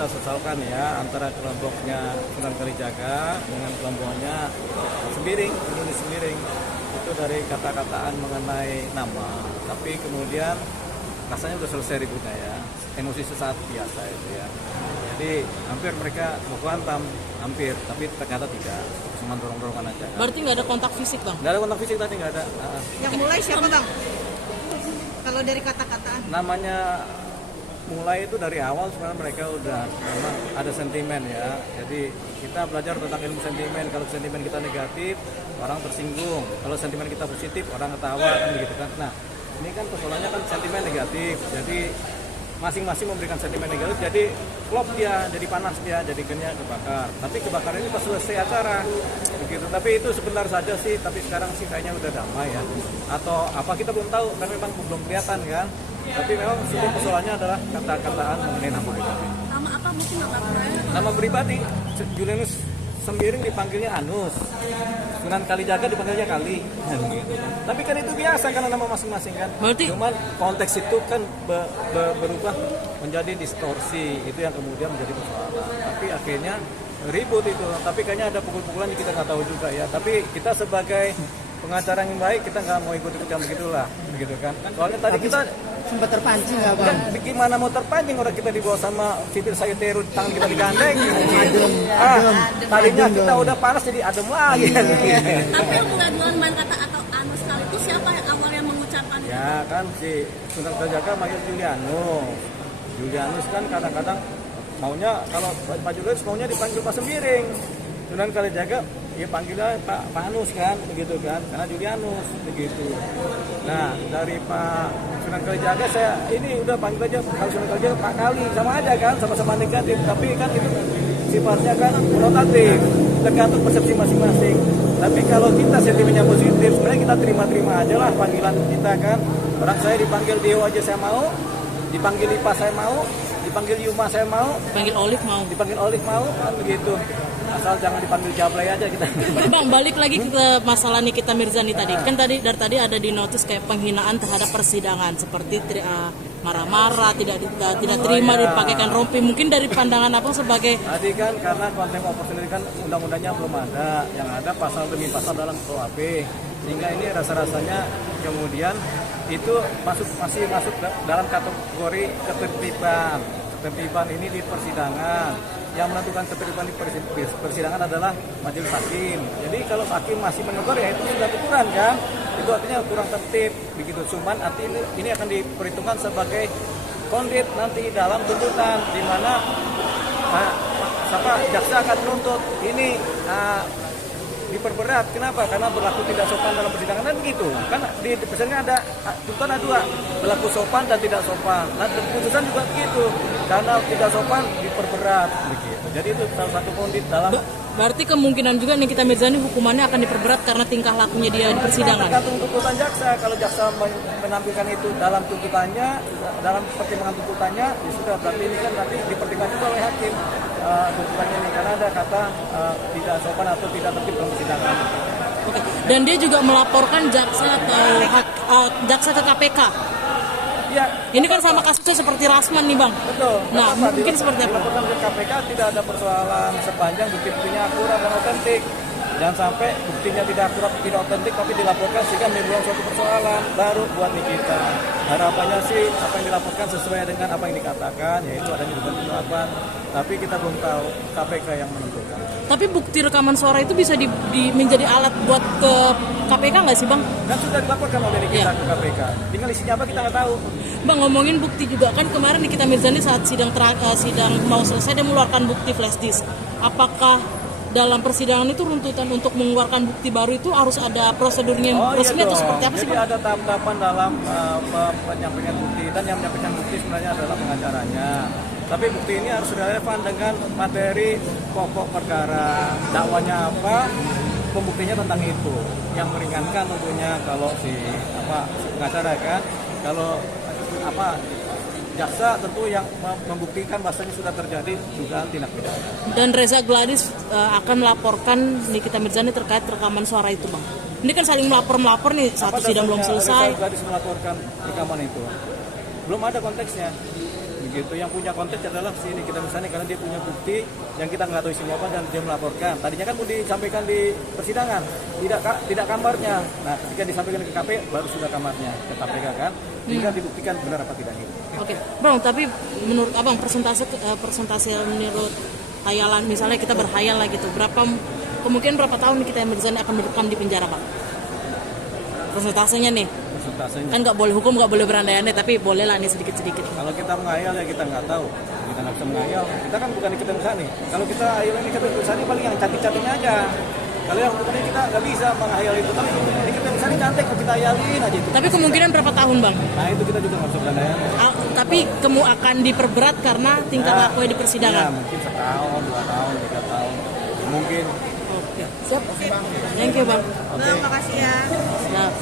kita sesalkan ya antara kelompoknya Sunan Kalijaga dengan kelompoknya Sembiring, Indonesia Sembiring. Itu dari kata-kataan mengenai nama. Tapi kemudian rasanya udah selesai ributnya ya. Emosi sesaat biasa itu ya. Jadi hampir mereka mau hantam, hampir, tapi ternyata tidak. Cuma dorong-dorongan aja. Berarti nggak ada kontak fisik, Bang? Nggak ada kontak fisik tadi, nggak ada. Yang mulai siapa, Bang? Kalau dari kata-kataan. Namanya mulai itu dari awal sebenarnya mereka udah memang ada sentimen ya. Jadi kita belajar tentang ilmu sentimen. Kalau sentimen kita negatif, orang tersinggung. Kalau sentimen kita positif, orang ketawa kan begitu kan. Nah, ini kan persoalannya kan sentimen negatif. Jadi masing-masing memberikan sentimen negatif. Jadi klop dia, jadi panas dia, jadi kenyang kebakar. Tapi kebakaran ini pas selesai acara begitu. Tapi itu sebentar saja sih. Tapi sekarang sih kayaknya udah damai ya. Atau apa kita belum tahu kan memang belum kelihatan kan. Tapi memang sumber persoalannya adalah kata-kataan mengenai nama itu. Nama apa mungkin nama Nama pribadi, Julianus Sembiring dipanggilnya Anus, Sunan Kalijaga dipanggilnya Kali. Gitu. Tapi kan itu biasa karena nama masing-masing kan. Berarti... Cuman konteks itu kan berubah menjadi distorsi, itu yang kemudian menjadi persoalan. Tapi akhirnya ribut itu. Tapi kayaknya ada pukul-pukulan yang kita nggak tahu juga ya. Tapi kita sebagai pengacara yang baik kita nggak mau ikut yang begitulah, begitu kan? Soalnya tadi kita sempat terpancing nggak, Bang? Gimana mau terpancing orang kita dibawa sama Fitir Sayuteru, tangan kita digandeng Adem. Tadinya kita udah panas jadi adem lagi. Tapi yang pengaduan main kata atau Anus kali itu siapa yang awal yang mengucapkan itu? Ya kan si Sunan Kalijaga manggil Julianus kan kadang-kadang maunya kalau Pak Julianus maunya dipanggil Pak Sembiring. Sunan Kalijaga ya panggilnya Pak Anus kan begitu kan, karena Julianus begitu. Nah dari Pak Sunan Kalijaga saya ini udah panggil aja kalau Sunan Kalijaga Pak Kali, sama aja kan, sama-sama negatif. Tapi kan itu sifatnya kan rotatif, tergantung persepsi masing-masing. Tapi kalau kita sentimennya positif, sebenarnya kita terima-terima aja lah panggilan kita kan. Orang saya dipanggil Dio aja saya mau, dipanggil Lipa saya mau, dipanggil Yuma saya mau, Dipanggil Olive mau, kan begitu. Asal jangan dipanggil Jablay aja kita. Bang, balik lagi ke masalah Nikita Mirzani tadi. Kan dari tadi ada di notis kayak penghinaan terhadap persidangan seperti marah-marah, tidak terima dipakaikan rompi. Mungkin dari pandangan apa sebagai tadi kan karena konten opportunity kan undang-undangnya belum ada, yang ada pasal demi pasal dalam KUHP. Sehingga ini rasa-rasanya kemudian itu masih masuk dalam kategori ketertiban. Ketertiban ini di persidangan. Yang menentukan ketertiban di persidangan adalah majelis hakim. Jadi kalau hakim masih menegur ya itu sudah kekurang kan. Itu artinya kurang tertib begitu. Cuman artinya ini akan diperhitungkan sebagai kondit nanti dalam tuntutan di mana jaksa akan menuntut ini diperberat. Kenapa? Karena berlaku tidak sopan dalam persidangan kan begitu. Kan di persidangan ada tuntutan ada dua, berlaku sopan dan tidak sopan. Nah, putusan juga begitu. Karena tidak sopan diperberat begitu. Jadi itu salah satu kondit dalam berarti kemungkinan juga Nikita Mirzani hukumannya akan diperberat karena tingkah lakunya dia di persidangan. Tergantung tuntutan jaksa. Kalau jaksa menampilkan itu dalam tuntutannya, dalam pertimbangan tuntutannya, ya sudah berarti ini kan nanti dipertimbangkan juga oleh hakim tuntutannya ini karena ada kata tidak sopan atau tidak tertib dalam persidangan. Oke. Dan dia juga melaporkan jaksa atau jaksa ke KPK. Ya, ini kan sama kasusnya seperti Rasman nih, Bang. Betul. Nah, mungkin seperti apa? Dilaporkan ke KPK tidak ada persoalan sepanjang bukti-buktinya akurat dan otentik. Jangan sampai buktinya tidak akurat, tidak otentik, tapi dilaporkan sehingga menimbulkan suatu persoalan baru buat Nikita. Harapannya sih apa yang dilaporkan sesuai dengan apa yang dikatakan, yaitu adanya dugaan penyuapan. Tapi kita belum tahu KPK yang menentukan. Tapi bukti rekaman suara itu bisa menjadi alat buat ke KPK nggak sih, Bang? Kan sudah dilaporkan oleh Nikita ke KPK. Tinggal isinya apa kita nggak tahu. Bang, ngomongin bukti juga kan kemarin Nikita Mirzani saat sidang mau selesai dia mengeluarkan bukti flash disk. Apakah dalam persidangan itu runtutan untuk mengeluarkan bukti baru itu harus ada prosedurnya resmi atau seperti apa sih, Bang? Jadi ada tahap-tahapan dalam penyampaian bukti, dan yang menyampaikan bukti sebenarnya adalah pengacaranya. Tapi bukti ini harus relevan dengan materi pokok perkara, dakwanya apa, pembuktinya tentang itu. Yang meringankan tentunya kalau si pengacara kan, kalau jaksa tentu yang membuktikan bahasanya sudah terjadi dugaan tindak pidana. Dan Reza Gladys akan melaporkan Nikita Mirzani terkait rekaman suara itu, Bang. Ini kan saling melapor nih, satu sidang belum selesai. Reza Gladys melaporkan rekaman itu? Belum ada konteksnya. begitu. Yang punya konteks adalah sini kita misalnya karena dia punya bukti yang kita nggak tahu isinya apa dan dia melaporkan. Tadinya kan mau disampaikan di persidangan, tidak kamarnya. Nah, ketika disampaikan ke KPK baru sudah kamarnya ke KPK kan, tinggal dibuktikan benar apa tidaknya. Oke, Bang, tapi menurut Abang persentase menurut hayalan, misalnya kita berhayal lah gitu, kemungkinan berapa tahun kita yang Mirzani akan mendekam di penjara, Bang? Persentasenya nih. Persentasenya. Kan nggak boleh hukum, nggak boleh berandai-andai, tapi boleh lah nih sedikit-sedikit. Kalau kita menghayal ya kita nggak tahu. Kita nggak bisa menghayal. Kita kan bukan Nikita Mirzani. Kalau kita hayal Nikita Mirzani paling yang cantik-cantiknya aja. Kalau yang bukan kita nggak bisa menghayal itu. Tapi Nikita Mirzani cantik kalau kita hayalin aja itu. Tapi kemungkinan berapa tahun, Bang? Nah itu kita juga nggak bisa berandai-andai. Tapi kamu akan diperberat karena tingkat lakunya di Ya persidangan. mungkin setahun, 2 tahun, 3 tahun. Mungkin. Oke. Siap. Thank you, Bang. Makasih ya. Siap.